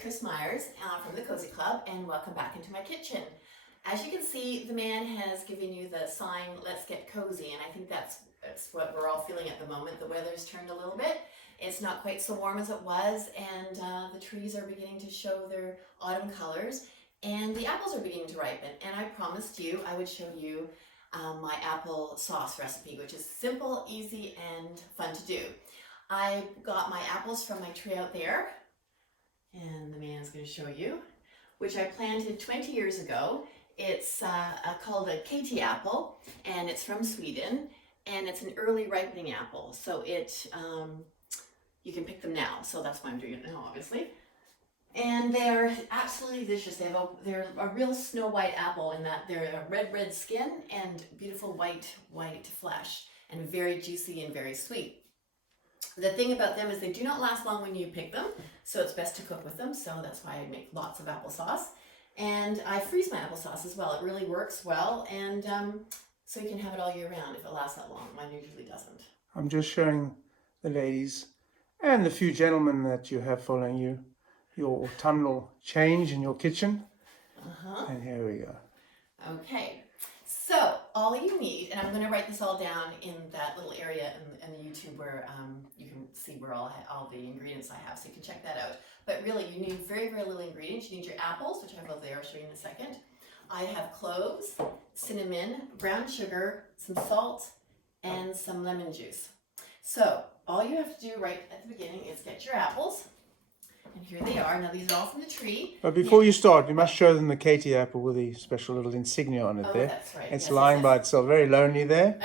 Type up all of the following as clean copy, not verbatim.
Chris Myers from the Cozy Club, and welcome back into my kitchen. As you can see, the man has given you the sign, let's get cozy, and I think that's what we're all feeling at the moment. The weather's turned a little bit. It's not quite so warm as it was, and the trees are beginning to show their autumn colors, and the apples are beginning to ripen. And I promised you I would show you my apple sauce recipe, which is simple, easy, and fun to do. I got my apples from my tree out there, and the man's going to show you, which I planted 20 years ago. It's called a Katie apple, and it's from Sweden, and it's an early ripening apple, so you can pick them now, so that's why I'm doing it now, obviously. And they're absolutely delicious. They're a real snow white apple in that they're a red skin and beautiful white flesh, and very juicy and very sweet. The thing about them is they do not last long when you pick them, so it's best to cook with them, so that's why I make lots of applesauce. And I freeze my applesauce as well. It really works well, and so you can have it all year round if it lasts that long. Mine usually doesn't. I'm just showing the ladies and the few gentlemen that you have following you your autumnal change in your kitchen. And here we go. Okay, so all you need, and I'm going to write this all down in that little area in the YouTube where you can see where all the ingredients I have, so you can check that out. But really, you need very little ingredients. You need your apples, which I have over there. I'll show you in a second. I have cloves, cinnamon, brown sugar, some salt, and some lemon juice. So all you have to do right at the beginning is get your apples. And here they are. Now these are all from the tree. But before you start, you must show them the Katie apple with the special little insignia on it there. That's right. It's lying by itself, very lonely there.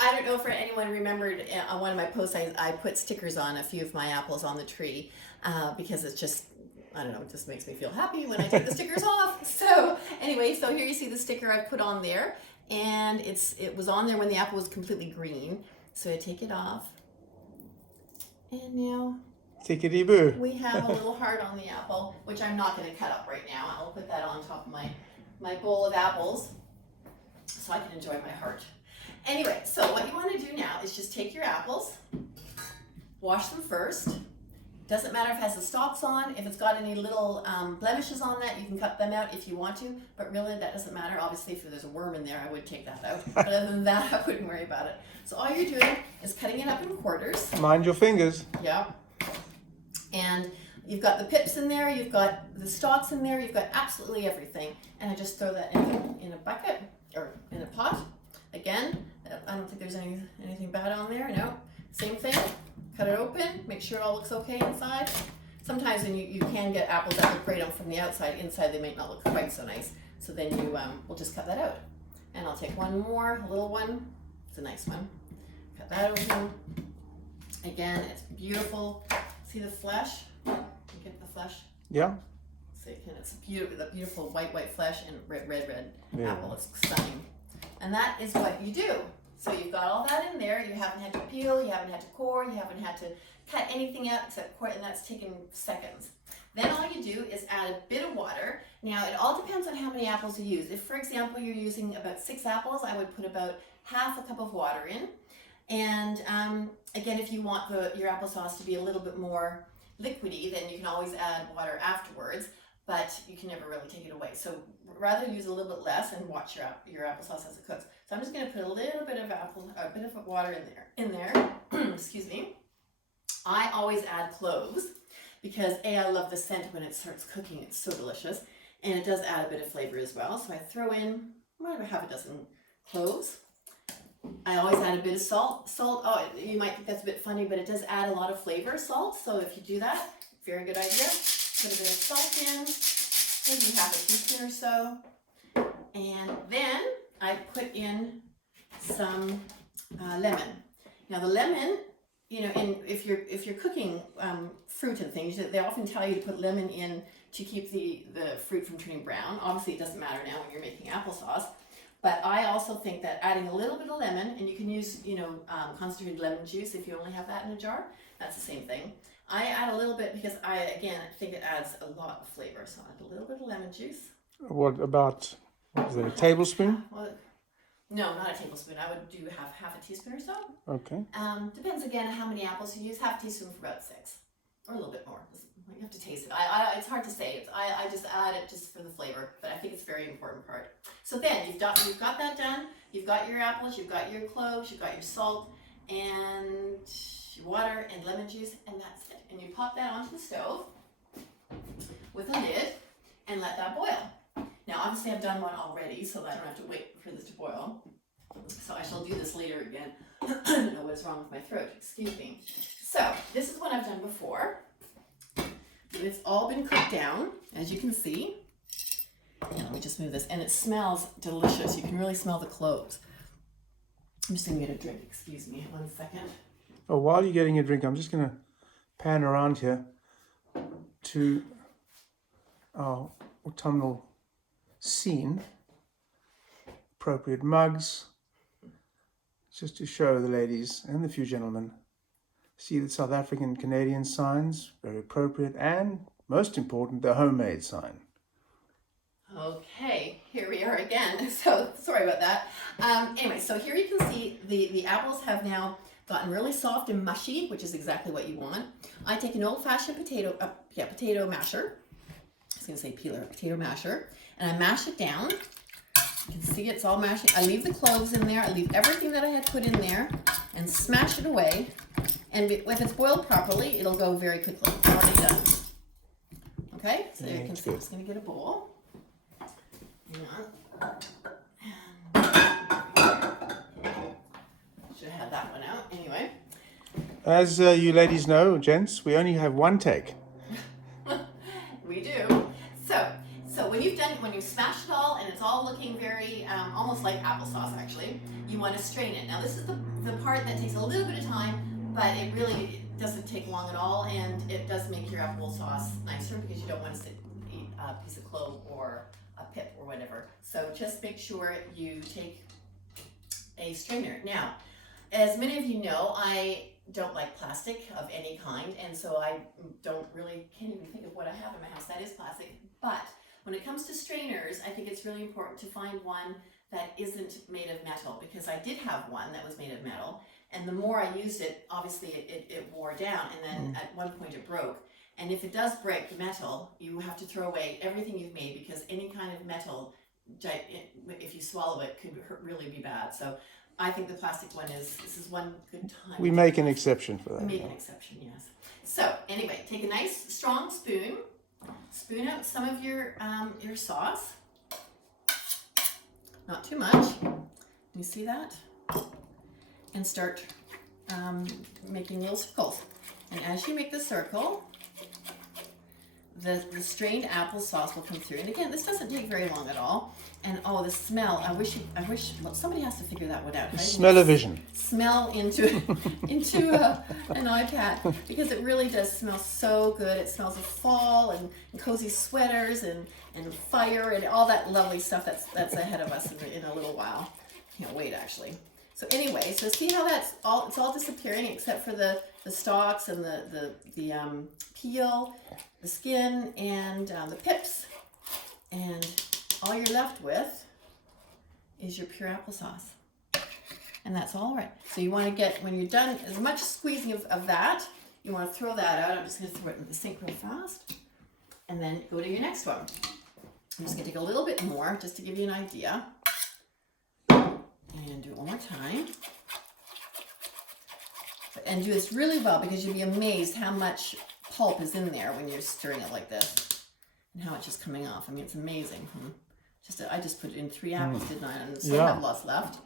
I don't know if anyone remembered on one of my posts, I put stickers on a few of my apples on the tree because it's just, I don't know, it just makes me feel happy when I take the stickers off. So anyway, so here you see the sticker I put on there, and it was on there when the apple was completely green. So I take it off, and now tickety-boo. we have a little heart on the apple, which I'm not going to cut up right now. I'll put that on top of my bowl of apples so I can enjoy my heart. Anyway, so what you want to do now is just take your apples, wash them first. Doesn't matter if it has the stalks on. If it's got any little blemishes on that, you can cut them out if you want to, but really that doesn't matter. Obviously, if there's a worm in there, I would take that out. But other than that, I wouldn't worry about it. So all you're doing is cutting it up in quarters. Mind your fingers. Yeah. And you've got the pips in there, you've got the stalks in there, you've got absolutely everything. And I just throw that in a bucket or in a pot. Again, I don't think there's anything bad on there. No. Same thing. Cut it open, make sure it all looks okay inside. Sometimes when you can get apples that look great from the outside, inside they might not look quite so nice. So then you will just cut that out. And I'll take one more, a little one. It's a nice one. Cut that open. Again, it's beautiful. See the flesh? You get the flesh? Yeah. So you can, it's beautiful, the beautiful white flesh and red Yeah. apple. It's stunning. And that is what you do. So you've got all that in there. You haven't had to peel, you haven't had to core, you haven't had to cut anything out except core, and that's taken seconds. Then all you do is add a bit of water. Now it all depends on how many apples you use. If, for example, you're using about 6 apples, I would put about half a cup of water in. And again, if you want your applesauce to be a little bit more liquidy, then you can always add water afterwards, but you can never really take it away. So rather use a little bit less and watch your applesauce as it cooks. So I'm just going to put a little bit of water in there. Excuse me. I always add cloves because I love the scent when it starts cooking. It's so delicious, and it does add a bit of flavor as well. So I throw in whatever, half a dozen cloves. I always add a bit of salt. Oh, you might think that's a bit funny, but it does add a lot of flavor, salt. So if you do that, very good idea. Put a bit of salt in, maybe half a teaspoon or so. And then I put in some lemon. Now the lemon, you know, if you're cooking fruit and things, they often tell you to put lemon in to keep the fruit from turning brown. Obviously, it doesn't matter now when you're making applesauce. But I also think that adding a little bit of lemon, and you can use, concentrated lemon juice if you only have that in a jar. That's the same thing. I add a little bit because I think it adds a lot of flavor. So I add a little bit of lemon juice. What is it, a tablespoon? Well, no, not a tablespoon. I would do half a teaspoon or so. Okay. Depends again how many apples you use. Half a teaspoon for about 6, or a little bit more. You have to taste it. It's hard to say. I just add it just for the flavor, but I think it's a very important part. So then you've got that done. You've got your apples, you've got your cloves, you've got your salt, and your water and lemon juice, and that's it. And you pop that onto the stove with a lid and let that boil. Now, obviously, I've done one already, so I don't have to wait for this to boil. So I shall do this later again. I don't know what's wrong with my throat. Excuse me. So this is what I've done before. It's all been cooked down, as you can see. And let me just move this. And it smells delicious. You can really smell the cloves. I'm just going to get a drink. Excuse me. 1 second. Oh, while you're getting a drink, I'm just going to pan around here to our autumnal scene. Appropriate mugs, just to show the ladies and the few gentlemen. See the South African Canadian signs, very appropriate, and most important, the homemade sign. Okay, here we are again. So sorry about that. Anyway, so here you can see the apples have now gotten really soft and mushy, which is exactly what you want. I take an old-fashioned potato masher. I was going to say peeler, potato masher, and I mash it down. You can see it's all mashed. I leave the cloves in there. I leave everything that I had put in there and smash it away. And if it's boiled properly, it'll go very quickly. Already done. Okay, so you can see I'm just going to get a bowl. Hang on. Should have had that one out. Anyway. As you ladies know, gents, we only have one take. We do. So when you've smashed it all and it's all looking very, almost like applesauce actually, you want to strain it. Now this is the part that takes a little bit of time, but it really doesn't take long at all, and it does make your applesauce nicer because you don't want to eat a piece of clove or a pip or whatever. So just make sure you take a strainer. Now, as many of you know, I don't like plastic of any kind, and so I can't even think of what I have in my house that is plastic. But when it comes to strainers, I think it's really important to find one that isn't made of metal, because I did have one that was made of metal, and the more I used it, obviously it wore down, and then at one point it broke. And if it does break the metal, you have to throw away everything you've made, because any kind of metal, if you swallow it, could really be bad. So I think the plastic one this is one good time. We make an exception for that. We make an exception, yes. So anyway, take a nice strong spoon, spoon out some of your sauce. Not too much. You see that? And start making little circles. And as you make the circle, the strained applesauce will come through. And again, this doesn't take very long at all. And oh, the smell! I wish somebody has to figure that one out. Smell-o-vision. Smell into an iPad, because it really does smell so good. It smells of fall and cozy sweaters and fire and all that lovely stuff that's ahead of us in a little while. Can't wait, actually. So anyway, so see how it's all disappearing except for the stalks and the peel, the skin, and the pips, and all you're left with is your pure applesauce. And that's all right. So you want to get, when you're done, as much squeezing of that, you want to throw that out. I'm just going to throw it in the sink real fast. And then go to your next one. I'm just going to take a little bit more just to give you an idea. And do it one more time. And do this really well, because you'll be amazed how much pulp is in there when you're stirring it like this. And how it's just coming off. I mean, it's amazing. I just put in 3 apples, didn't I? And still have lots left.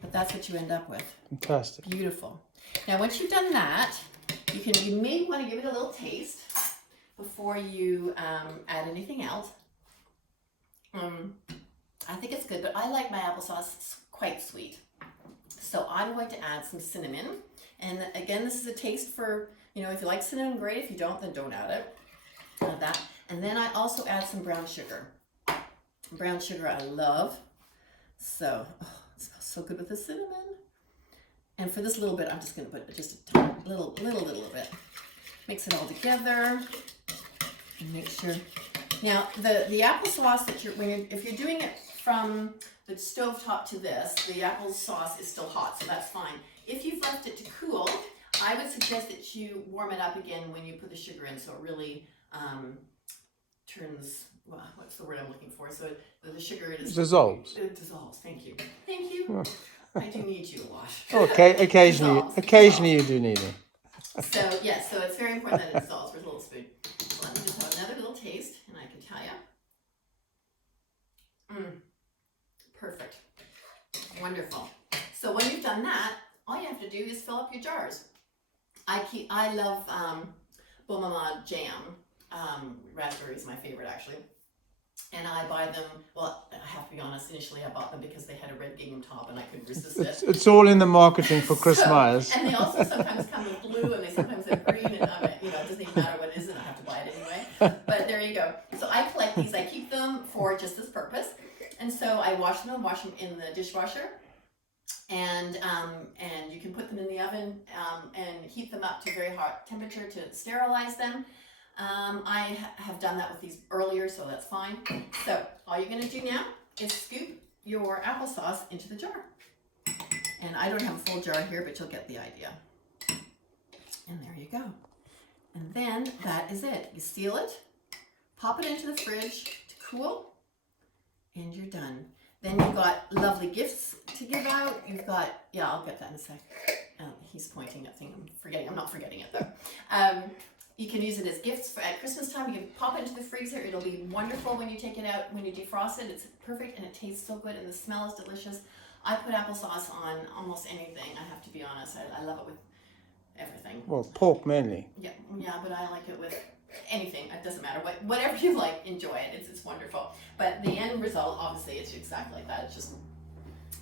But that's what you end up with. Fantastic. Beautiful. Now, once you've done that, you may want to give it a little taste before you add anything else. I think it's good, but I like my applesauce quite sweet. So I'm going to add some cinnamon. And again, this is a taste for, if you like cinnamon, great. If you don't, then don't add it. Add that. And then I also add some brown sugar. Brown sugar I love. So, it smells so good with the cinnamon. And for this little bit, I'm just going to put just a little bit. Mix it all together. And make sure. Now, the applesauce that if you're doing it from the stovetop to this, the applesauce is still hot, so that's fine. If you've left it to cool, I would suggest that you warm it up again when you put the sugar in, so it really turns, well, what's the word I'm looking for? So the sugar is Dissolves. It dissolves. Thank you. Thank you. I do need you a lot. Okay, occasionally, Dissolves. occasionally you do need it. So yes, so it's very important that it dissolves with a little spoon. So let me just have another little taste, and I can tell you. Perfect. Wonderful. So when you've done that, all you have to do is fill up your jars. I love Bon Maman jam. Raspberry is my favorite actually. And I buy them, well, I have to be honest, initially I bought them because they had a red gingham top and I couldn't resist it. It's all in the marketing for Chris Myers. And they also sometimes come with blue and they sometimes have green, and it doesn't even matter what it is, and I have to buy it anyway. But there you go. So I collect these, I keep them for just this purpose. And so I wash them in the dishwasher. And you can put them in the oven and heat them up to very hot temperature to sterilize them. I have done that with these earlier, so that's fine. So all you're going to do now is scoop your applesauce into the jar. And I don't have a full jar here, but you'll get the idea. And there you go. And then that is it. You seal it, pop it into the fridge to cool, and you're done. Then you've got lovely gifts to give out. You've got, yeah, I'll get that in a sec. He's pointing at thing. I'm not forgetting it though. You can use it as gifts at Christmas time. You can pop it into the freezer. It'll be wonderful when you take it out, when you defrost it. It's perfect and it tastes so good and the smell is delicious. I put applesauce on almost anything, I have to be honest. I love it with everything. Well, pork mainly. Yeah, but I like it with anything. It doesn't matter. Whatever you like, enjoy it. It's wonderful. But the end result, obviously, it's exactly like that. It's just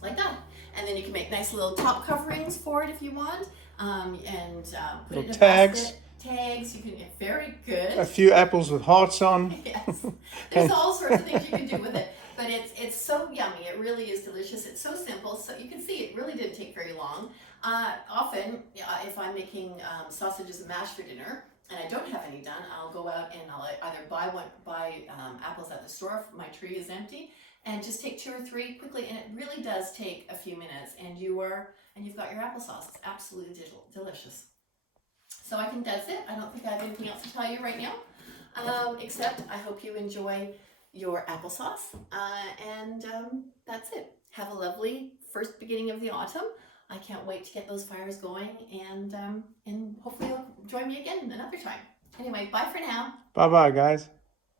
like that. And then you can make nice little top coverings for it if you want. Put it in a tags. basket. Tags, you can get very good. A few apples with hearts on. Yes, there's all sorts of things you can do with it, but it's so yummy. It really is delicious. It's so simple, so you can see it really didn't take very long. Often, if I'm making sausages and mash for dinner and I don't have any done, I'll go out and I'll either buy apples at the store if my tree is empty, and just take 2 or 3 quickly. And it really does take a few minutes, and you've got your applesauce. It's absolutely delicious. So I think that's it. I don't think I have anything else to tell you right now, except I hope you enjoy your applesauce, and that's it. Have a lovely first beginning of the autumn. I can't wait to get those fires going, and hopefully you'll join me again another time. Anyway, bye for now. Bye-bye, guys.